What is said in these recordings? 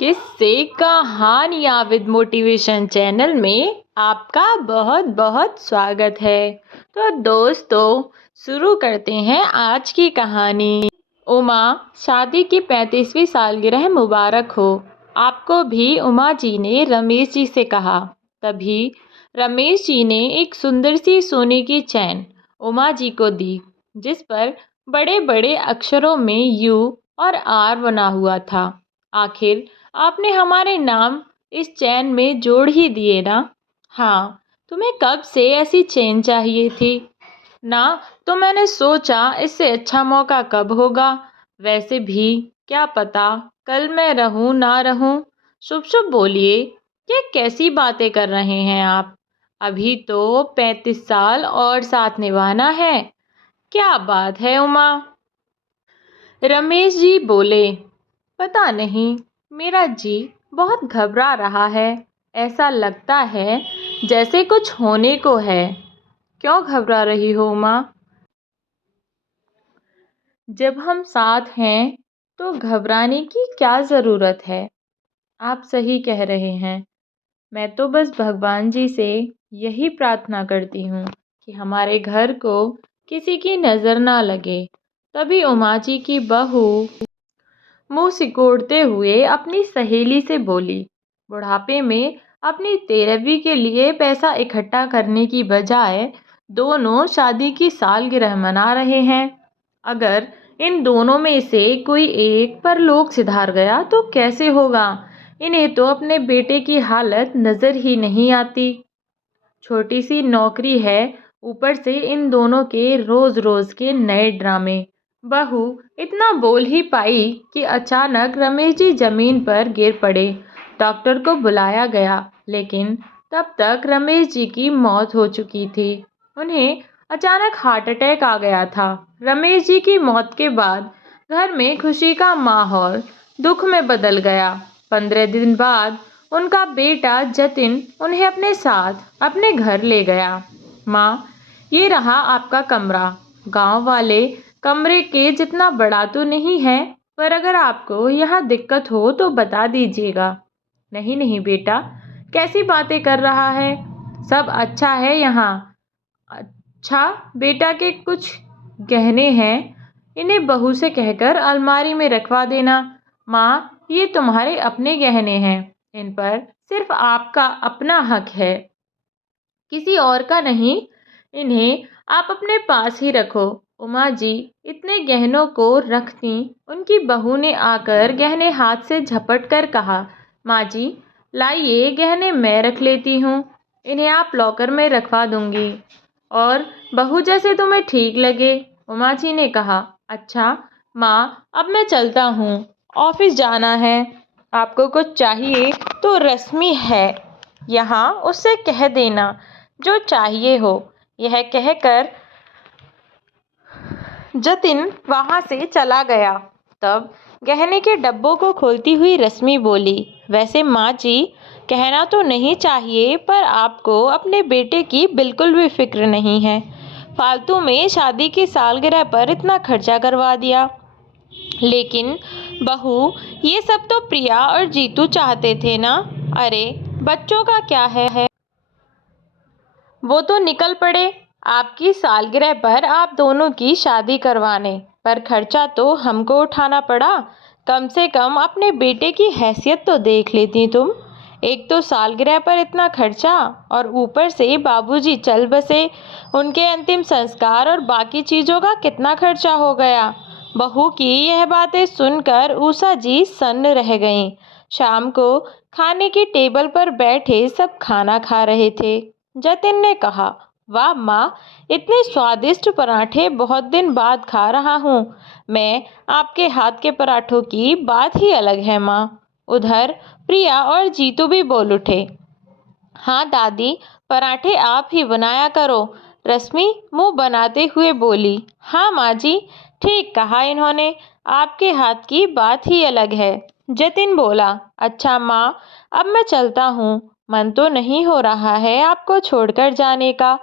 किस्से कहानियाँ with motivation channel में आपका बहुत बहुत स्वागत है। तो दोस्तों, शुरू करते हैं आज की कहानी। उमा, शादी की 35वीं सालगिरह मुबारक हो। आपको भी, उमा जी ने रमेश जी से कहा। तभी रमेश जी ने एक सुंदर सी सोने की चैन उमा जी को दी, जिस पर बड़े बड़े अक्षरों में यू और आर बना हुआ था। आखिर आपने हमारे नाम इस चैन में जोड़ ही दिए ना। हाँ, तुम्हें कब से ऐसी चैन चाहिए थी ना, तो मैंने सोचा इससे अच्छा मौका कब होगा। वैसे भी क्या पता कल मैं रहूं ना रहूं। शुभ शुभ बोलिए, ये कैसी बातें कर रहे हैं आप। अभी तो 35 साल और साथ निभाना है। क्या बात है उमा। रमेश जी बोले, पता नहीं, मेरा जी बहुत घबरा रहा है। ऐसा लगता है जैसे कुछ होने को है। क्यों घबरा रही हो उमा? जब हम साथ हैं तो घबराने की क्या ज़रूरत है। आप सही कह रहे हैं। मैं तो बस भगवान जी से यही प्रार्थना करती हूँ कि हमारे घर को किसी की नज़र ना लगे। तभी उमा जी की बहू मुंह सिकोड़ते हुए अपनी सहेली से बोली, बुढ़ापे में अपनी 13वीं के लिए पैसा इकट्ठा करने की बजाय दोनों शादी की सालगिरह मना रहे हैं। अगर इन दोनों में से कोई एक परलोक सिधार गया तो कैसे होगा। इन्हें तो अपने बेटे की हालत नज़र ही नहीं आती। छोटी सी नौकरी है, ऊपर से इन दोनों के रोज रोज के नए ड्रामे। बहू इतना बोल ही पाई कि अचानक रमेश जी जमीन पर गिर पड़े। डॉक्टर को बुलाया गया, लेकिन तब तक रमेश जी की मौत हो चुकी थी। उन्हें अचानक हार्ट अटैक आ गया था। रमेश जी की मौत के बाद घर में खुशी का माहौल दुख में बदल गया। 15 दिन बाद उनका बेटा जतिन उन्हें अपने साथ अपने घर ले गया। माँ, ये रहा आपका कमरा। गांव वाले कमरे के जितना बड़ा तो नहीं है, पर अगर आपको यहाँ दिक्कत हो तो बता दीजिएगा। नहीं नहीं बेटा, कैसी बातें कर रहा है, सब अच्छा है यहाँ। अच्छा बेटा, के कुछ गहने हैं, इन्हें बहू से कहकर अलमारी में रखवा देना। माँ, ये तुम्हारे अपने गहने हैं, इन पर सिर्फ आपका अपना हक है, किसी और का नहीं। इन्हें आप अपने पास ही रखो। उमा जी इतने गहनों को रखती, उनकी बहू ने आकर गहने हाथ से झपट कर कहा, माँ जी लाइए, गहने मैं रख लेती हूँ, इन्हें आप लॉकर में रखवा दूंगी, और बहू जैसे तुम्हें ठीक लगे। उमा जी ने कहा, अच्छा माँ, अब मैं चलता हूँ, ऑफिस जाना है। आपको कुछ चाहिए तो रश्मि है यहाँ, उससे कह देना जो चाहिए हो। यह कहकर जतिन वहां से चला गया। तब गहने के डब्बों को खोलती हुई रश्मि बोली, वैसे माँ जी, कहना तो नहीं चाहिए, पर आपको अपने बेटे की बिल्कुल भी फिक्र नहीं है। फालतू में शादी की सालगिरह पर इतना खर्चा करवा दिया। लेकिन बहू, ये सब तो प्रिया और जीतू चाहते थे ना। अरे बच्चों का क्या है, वो तो निकल पड़े आपकी सालगिरह पर आप दोनों की शादी करवाने, पर खर्चा तो हमको उठाना पड़ा। कम से कम अपने बेटे की हैसियत तो देख लेती तुम। एक तो सालगिरह पर इतना खर्चा, और ऊपर से बाबूजी चल बसे, उनके अंतिम संस्कार और बाकी चीज़ों का कितना खर्चा हो गया। बहू की यह बातें सुनकर उषा जी सन्न रह गईं। शाम को खाने की टेबल पर बैठे सब खाना खा रहे थे। जतिन ने कहा, वाह माँ, इतने स्वादिष्ट पराठे बहुत दिन बाद खा रहा हूँ मैं। आपके हाथ के पराठों की बात ही अलग है माँ। उधर प्रिया और जीतू भी बोल उठे, हाँ दादी, पराठे आप ही बनाया करो। रश्मि मुंह बनाते हुए बोली, हाँ माँ जी, ठीक कहा इन्होंने, आपके हाथ की बात ही अलग है। जतिन बोला, अच्छा माँ, अब मैं चलता हूँ, मन तो नहीं हो रहा है आपको छोड़कर जाने का।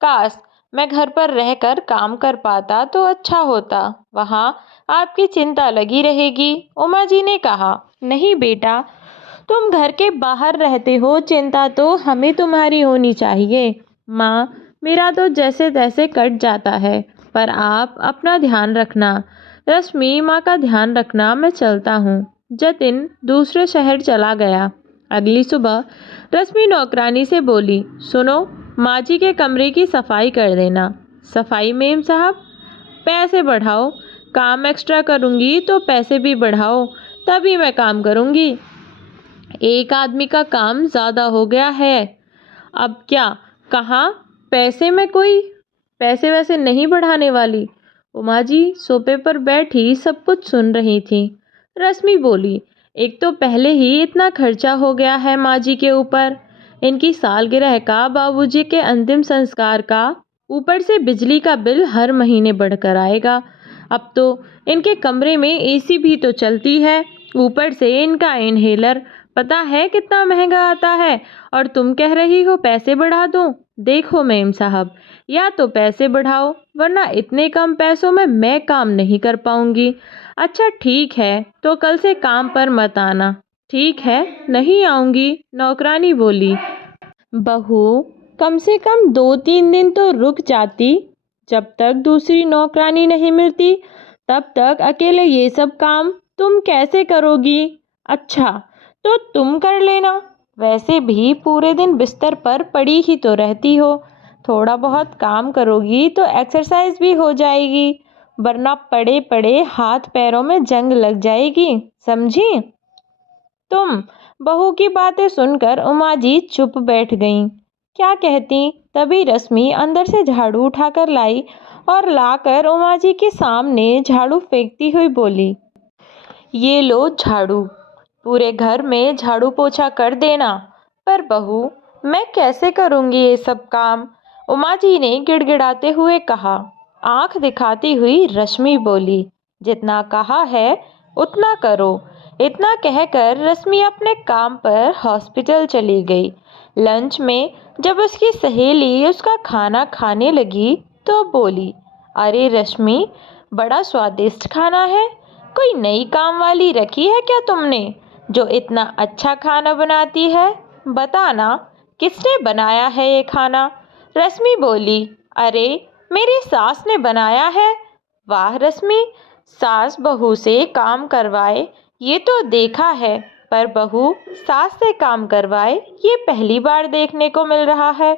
काश मैं घर पर रहकर काम कर पाता तो अच्छा होता, वहाँ आपकी चिंता लगी रहेगी। उमा जी ने कहा, नहीं बेटा, तुम घर के बाहर रहते हो, चिंता तो हमें तुम्हारी होनी चाहिए। माँ, मेरा तो जैसे तैसे कट जाता है, पर आप अपना ध्यान रखना। रश्मि माँ का ध्यान रखना, मैं चलता हूँ। जतिन दूसरे शहर चला गया। अगली सुबह रश्मि नौकरानी से बोली, सुनो, माँ जी के कमरे की सफाई कर देना। सफाई मेम साहब? पैसे बढ़ाओ। काम एक्स्ट्रा करूँगी तो पैसे भी बढ़ाओ, तभी मैं काम करूँगी। एक आदमी का काम ज़्यादा हो गया है। अब क्या? कहाँ? पैसे में कोई पैसे वैसे नहीं बढ़ाने वाली। उमा जी सोफे पर बैठी सब कुछ सुन रही थी। रश्मि बोली, एक तो पहले ही इतना खर्चा हो गया है माँ जी के ऊपर, इनकी सालगिरह का, बाबूजी के अंतिम संस्कार का, ऊपर से बिजली का बिल हर महीने बढ़कर आएगा। अब तो इनके कमरे में एसी भी तो चलती है, ऊपर से इनका इनहेलर पता है कितना महंगा आता है, और तुम कह रही हो पैसे बढ़ा दूं। देखो मेम साहब, या तो पैसे बढ़ाओ, वरना इतने कम पैसों में मैं काम नहीं कर पाऊंगी। अच्छा ठीक है, तो कल से काम पर मत आना। ठीक है, नहीं आऊंगी, नौकरानी बोली। बहू, कम से कम 2-3 दिन तो रुक जाती। जब तक दूसरी नौकरानी नहीं मिलती, तब तक अकेले ये सब काम तुम कैसे करोगी? अच्छा, तो तुम कर लेना। वैसे भी पूरे दिन बिस्तर पर पड़ी ही तो रहती हो। थोड़ा बहुत काम करोगी तो एक्सरसाइज भी हो जाएगी, वरना पड़े पड़े हाथ पैरों में जंग लग जाएगी, समझी? तुम बहू की बातें सुनकर उमा जी चुप बैठ गईं। क्या कहती? तभी रश्मि अंदर से झाड़ू उठाकर लाई और लाकर उमा जी के सामने झाड़ू फेंकती हुई बोली, ये लो झाड़ू, पूरे घर में झाड़ू पोछा कर देना। पर बहू, मैं कैसे करूँगी ये सब काम? उमा जी ने गिड़गिड़ाते हुए कहा। आंख दिखाती हुई रश्मि बोली, जितना कहा है उतना करो। इतना कहकर रश्मि अपने काम पर हॉस्पिटल चली गई। लंच में जब उसकी सहेली उसका खाना खाने लगी तो बोली, अरे रश्मि, बड़ा स्वादिष्ट खाना है। कोई नई काम वाली रखी है क्या तुमने, जो इतना अच्छा खाना बनाती है? बताना, किसने बनाया है ये खाना? रश्मि बोली, अरे मेरी सास ने बनाया है। वाह रश्मि, सास बहू से काम करवाए ये तो देखा है, पर बहू सास से काम करवाए ये पहली बार देखने को मिल रहा है।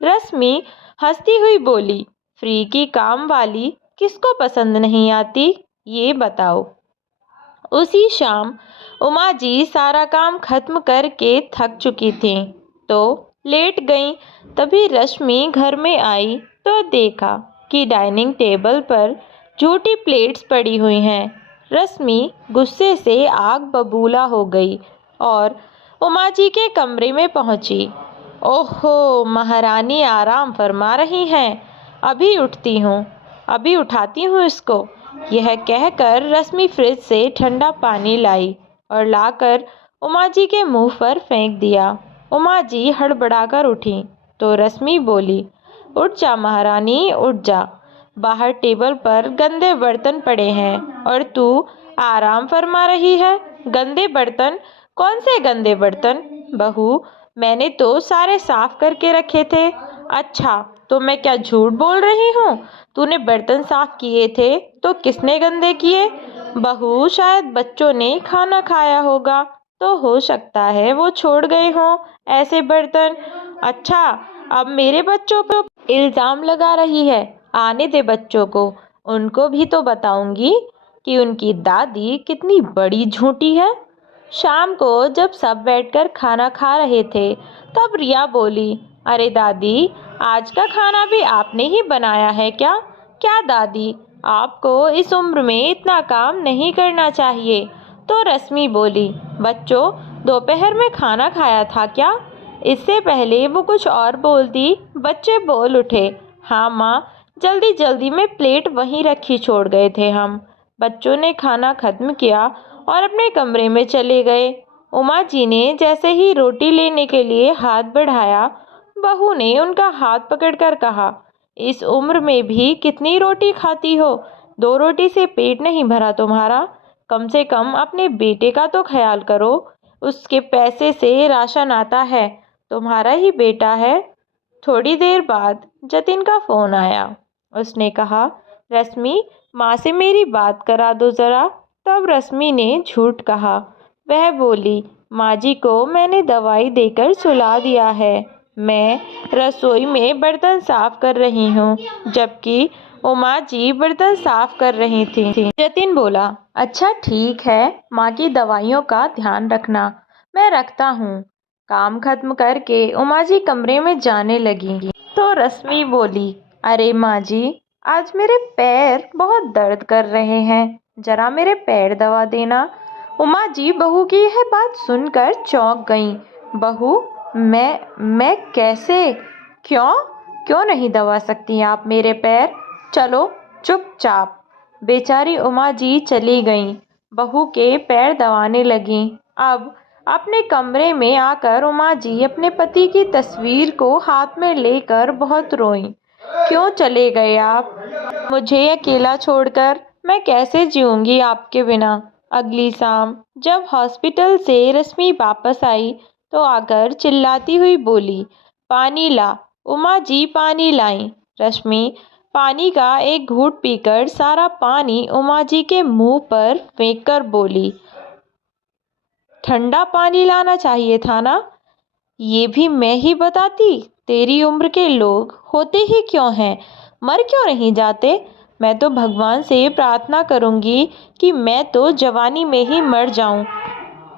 रश्मि हंसती हुई बोली, फ्री की काम वाली किसको पसंद नहीं आती, ये बताओ। उसी शाम उमा जी सारा काम खत्म करके थक चुकी थीं, तो लेट गईं। तभी रश्मि घर में आई तो देखा कि डाइनिंग टेबल पर झूठी प्लेट्स पड़ी हुई हैं। रश्मि गुस्से से आग बबूला हो गई और उमा जी के कमरे में पहुंची। ओहो, महारानी आराम फरमा रही हैं, अभी उठती हूँ, अभी उठाती हूँ इसको। यह कहकर रश्मि फ्रिज से ठंडा पानी लाई और लाकर उमा जी के मुंह पर फेंक दिया। उमा जी हड़बड़ाकर उठी तो रश्मि बोली, उठ जा महारानी, उठ जा। बाहर टेबल पर गंदे बर्तन पड़े हैं और तू आराम फरमा रही है। गंदे बर्तन? कौन से गंदे बर्तन? बहू, मैंने तो सारे साफ करके रखे थे। अच्छा, तो मैं क्या झूठ बोल रही हूँ? तूने बर्तन साफ किए थे तो किसने गंदे किए? बहू, शायद बच्चों ने खाना खाया होगा, तो हो सकता है वो छोड़ गए हों ऐसे बर्तन। अच्छा, अब मेरे बच्चों पर इल्ज़ाम लगा रही है। आने दे बच्चों को, उनको भी तो बताऊंगी कि उनकी दादी कितनी बड़ी झूठी है। शाम को जब सब बैठकर खाना खा रहे थे तब रिया बोली, अरे दादी, आज का खाना भी आपने ही बनाया है क्या? क्या दादी, आपको इस उम्र में इतना काम नहीं करना चाहिए। तो रश्मि बोली, बच्चों, दोपहर में खाना खाया था क्या? इससे पहले वो कुछ और बोलती, बच्चे बोल उठे, हाँ माँ, जल्दी जल्दी में प्लेट वहीं रखी छोड़ गए थे हम। बच्चों ने खाना खत्म किया और अपने कमरे में चले गए। उमा जी ने जैसे ही रोटी लेने के लिए हाथ बढ़ाया, बहू ने उनका हाथ पकड़कर कहा, इस उम्र में भी कितनी रोटी खाती हो? 2 रोटी से पेट नहीं भरा तुम्हारा? कम से कम अपने बेटे का तो ख्याल करो। उसके पैसे से राशन आता है, तुम्हारा ही बेटा है। थोड़ी देर बाद जतिन का फ़ोन आया। उसने कहा, रश्मि, माँ से मेरी बात करा दो ज़रा। तब रश्मि ने झूठ कहा। वह बोली, माँ जी को मैंने दवाई देकर सुला दिया है। मैं रसोई में बर्तन साफ कर रही हूँ, जबकि उमा जी बर्तन साफ कर रही थी। जतिन बोला, अच्छा ठीक है, माँ की दवाइयों का ध्यान रखना, मैं रखता हूँ। काम खत्म करके उमा जी कमरे में जाने लगी तो रश्मि बोली, अरे माँ जी, आज मेरे पैर बहुत दर्द कर रहे हैं, जरा मेरे पैर दबा देना। उमा जी बहू की यह बात सुनकर चौंक गईं। बहू, मैं कैसे? क्यों क्यों नहीं दबा सकती आप मेरे पैर? चलो चुपचाप। बेचारी उमा जी चली गईं। बहू के पैर दबाने लगीं। अब अपने कमरे में आकर उमा जी अपने पति की तस्वीर को हाथ में लेकर बहुत रोईं। क्यों चले गए आप? मुझे अकेला छोड़कर? मैं कैसे जीऊँगी आपके बिना? अगली शाम जब हॉस्पिटल से रश्मि वापस आई तो आकर चिल्लाती हुई बोली, पानी ला। उमा जी पानी लाईं। रश्मि पानी का एक घूंट पीकर सारा पानी उमा जी के मुंह पर फेंककर बोली, ठंडा पानी लाना चाहिए था ना? ये भी मैं ही बताती। तेरी उम्र के लोग होते ही क्यों हैं, मर क्यों नहीं जाते? मैं तो भगवान से प्रार्थना करूंगी कि मैं तो जवानी में ही मर जाऊं।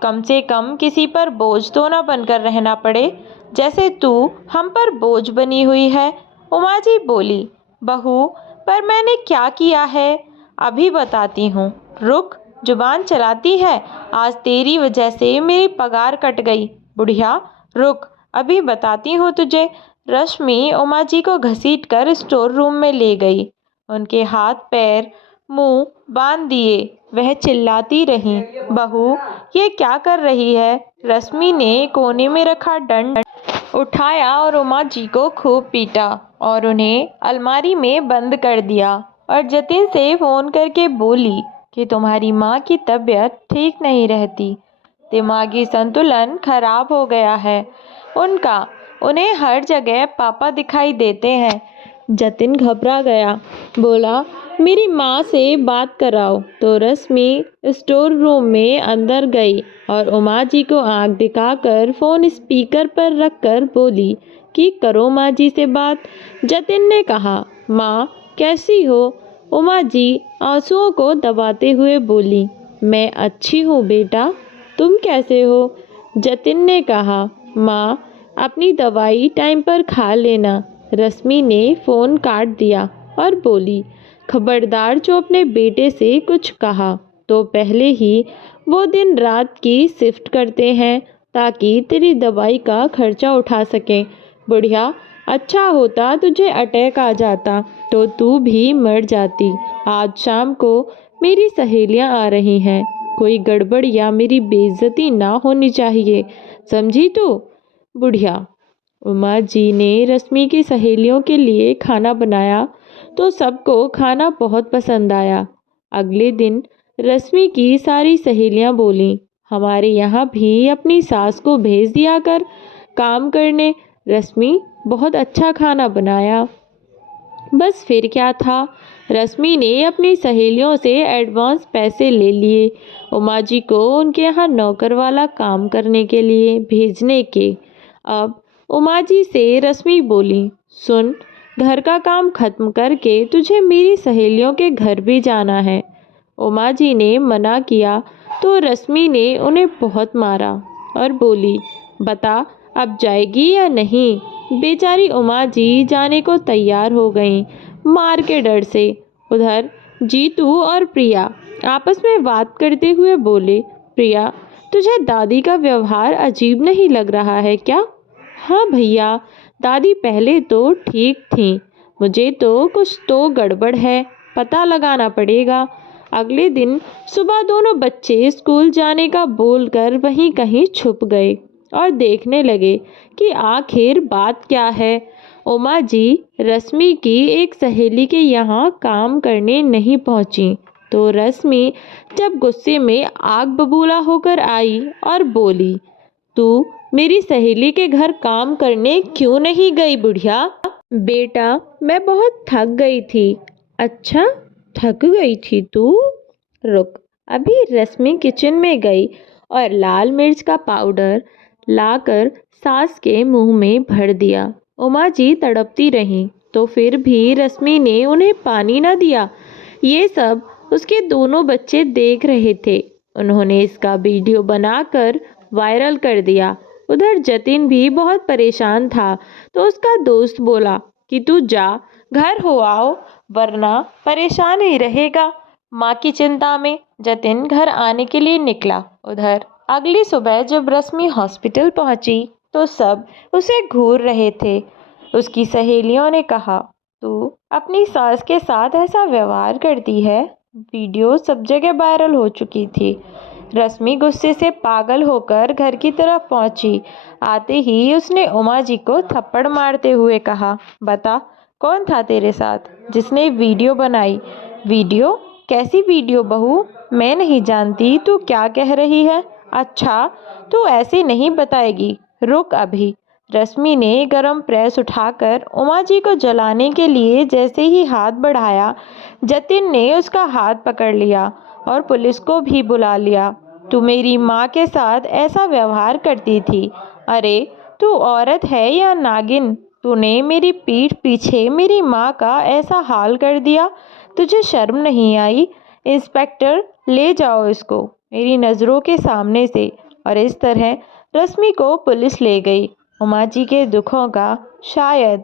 कम से कम किसी पर बोझ तो ना बनकर रहना पड़े, जैसे तू हम पर बोझ बनी हुई है। उमा जी बोली, बहू, पर मैंने क्या किया है? अभी बताती हूँ, रुक। जुबान चलाती है, आज तेरी वजह से मेरी पगार कट गई। बुढ़िया, रुक, अभी बताती हूँ तुझे। रश्मि उमा जी को घसीटकर स्टोर रूम में ले गई। उनके हाथ पैर मुंह बांध दिए। वह चिल्लाती रही, बहू, ये क्या कर रही है? रश्मि ने कोने में रखा डंड उठाया और उमा जी को खूब पीटा और उन्हें अलमारी में बंद कर दिया और जतिन से फ़ोन करके बोली कि तुम्हारी माँ की तबीयत ठीक नहीं रहती, दिमागी संतुलन खराब हो गया है उनका, उन्हें हर जगह पापा दिखाई देते हैं। जतिन घबरा गया, बोला, मेरी माँ से बात कराओ। तो रश्मि स्टोर रूम में अंदर गई और उमा जी को आंख दिखाकर फ़ोन स्पीकर पर रखकर बोली कि करो माँ जी से बात। जतिन ने कहा, माँ कैसी हो? उमा जी आंसुओं को दबाते हुए बोली, मैं अच्छी हूँ बेटा, तुम कैसे हो? जतिन ने कहा, माँ अपनी दवाई टाइम पर खा लेना। रश्मि ने फ़ोन काट दिया और बोली, खबरदार जो अपने बेटे से कुछ कहा तो पहले ही वो दिन रात की शिफ्ट करते हैं ताकि तेरी दवाई का खर्चा उठा सकें। बुढ़िया, अच्छा होता तुझे अटैक आ जाता तो तू भी मर जाती। आज शाम को मेरी सहेलियां आ रही हैं, कोई गड़बड़ या मेरी बेइज्जती ना होनी चाहिए, समझी तू? बुढ़िया। उमा जी ने रश्मि की सहेलियों के लिए खाना बनाया तो सबको खाना बहुत पसंद आया। अगले दिन रश्मि की सारी सहेलियां बोलीं, हमारे यहाँ भी अपनी सास को भेज दिया कर काम करने, रश्मि बहुत अच्छा खाना बनाया। बस फिर क्या था, रश्मि ने अपनी सहेलियों से एडवांस पैसे ले लिए उमा जी को उनके यहाँ नौकर वाला काम करने के लिए भेजने के। अब उमा जी से रश्मि बोली, सुन, घर का काम खत्म करके तुझे मेरी सहेलियों के घर भी जाना है। उमा जी ने मना किया तो रश्मि ने उन्हें बहुत मारा और बोली, बता अब जाएगी या नहीं? बेचारी उमा जी जाने को तैयार हो गईं, मार के डर से। उधर जीतू और प्रिया आपस में बात करते हुए बोले, प्रिया, तुझे दादी का व्यवहार अजीब नहीं लग रहा है क्या? हाँ भैया, दादी पहले तो ठीक थी, मुझे तो कुछ तो गड़बड़ है, पता लगाना पड़ेगा। अगले दिन सुबह दोनों बच्चे स्कूल जाने का बोलकर वहीं कहीं छुप गए और देखने लगे कि आखिर बात क्या है। उमा जी रश्मि की एक सहेली के यहाँ काम करने नहीं पहुँची तो रश्मि जब गुस्से में आग बबूला होकर आई और बोली, तू मेरी सहेली के घर काम करने क्यों नहीं गई बुढ़िया? बेटा, मैं बहुत थक गई थी। अच्छा, थक गई थी तू? रुक, अभी रश्मि किचन में गई और लाल मिर्च का पाउडर लाकर सास के मुंह में भर दिया। उमा जी तड़पती रहीं, तो फिर भी रश्मि ने उन्हें पानी न दिया। ये सब उसके दोनों बच्चे देख रहे थे। उन्होंने इसका वीडियो बनाकर वायरल कर दिया। उधर जतिन भी बहुत परेशान था, तो उसका दोस्त बोला कि तू जा, घर हो आओ, वरना परेशान ही रहेगा। माँ की चिंता में जतिन घर आने के लिए निकला। उधर अगली सुबह जब रश्मि हॉस्पिटल पहुंची तो सब उसे घूर रहे थे। उसकी सहेलियों ने कहा, तू अपनी सास के साथ ऐसा व्यवहार करती है? वीडियो सब जगह वायरल हो चुकी थी। रश्मि गुस्से से पागल होकर घर की तरफ पहुंची। आते ही उसने उमा जी को थप्पड़ मारते हुए कहा, बता, कौन था तेरे साथ जिसने वीडियो बनाई? वीडियो? कैसी वीडियो बहू? मैं नहीं जानती तू क्या कह रही है। अच्छा, तू ऐसे नहीं बताएगी, रुक अभी। रश्मि ने गरम प्रेस उठाकर उमा जी को जलाने के लिए जैसे ही हाथ बढ़ाया, जतिन ने उसका हाथ पकड़ लिया और पुलिस को भी बुला लिया। तू मेरी माँ के साथ ऐसा व्यवहार करती थी? अरे, तू औरत है या नागिन? तूने मेरी पीठ पीछे मेरी माँ का ऐसा हाल कर दिया। तुझे शर्म नहीं आई? इंस्पेक्टर, ले जाओ इसको मेरी नज़रों के सामने से। और इस तरह रश्मि को पुलिस ले गई। उमा जी के दुखों का शायद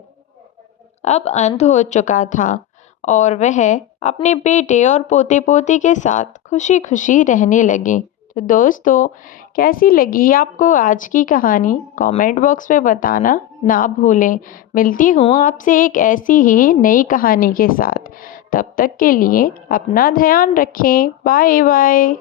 अब अंत हो चुका था और वह अपने बेटे और पोते पोती के साथ खुशी खुशी रहने लगी। तो दोस्तों, कैसी लगी आपको आज की कहानी? कमेंट बॉक्स में बताना ना भूलें। मिलती हूँ आपसे एक ऐसी ही नई कहानी के साथ। तब तक के लिए अपना ध्यान रखें। Bye bye.